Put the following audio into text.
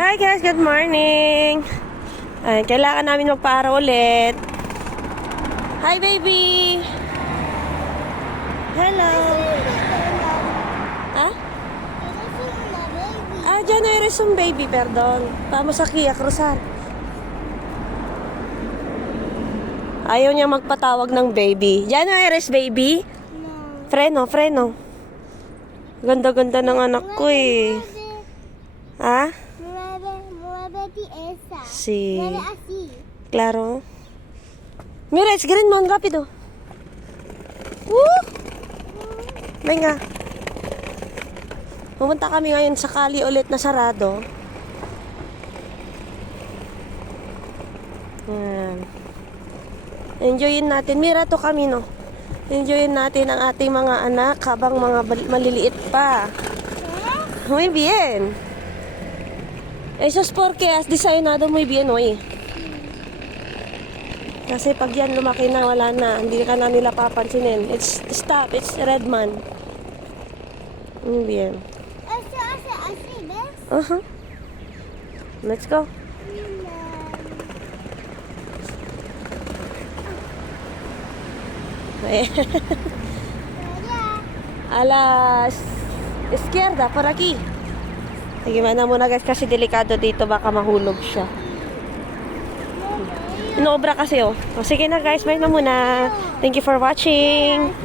Hi guys, good morning. Ay, kailangan namin magpa-araw ulit. Hi baby. Hello. Ha? Dyan ay resum baby, perdon. Vamos aquí a cruzar. Ayaw niya magpatawag ng baby. Dyan ay res baby. Freno, freno. Ganda-ganda ng anak ko eh. Ha? Sí. Claro. Mira, es green man, rápido. Venga. Pumunta kami ngayon sa kali ulit na sarado. Enjoyin natin. Mira to kami, no? Enjoyin natin ang ating mga anak habang mga maliliit pa. Muy bien. Eso es porque has diseñado muy bien hoy. Kasi pag yan lumaki na, wala na. Hindi ka na nila papansinin. It's stop. It's Redman. Muy bien. Let's go. A la izquierda, por aquí. Sige, mana muna guys kasi delikado dito, baka mahulog siya. Inobra kasi oh. Sige na guys, bye na muna. Thank you for watching.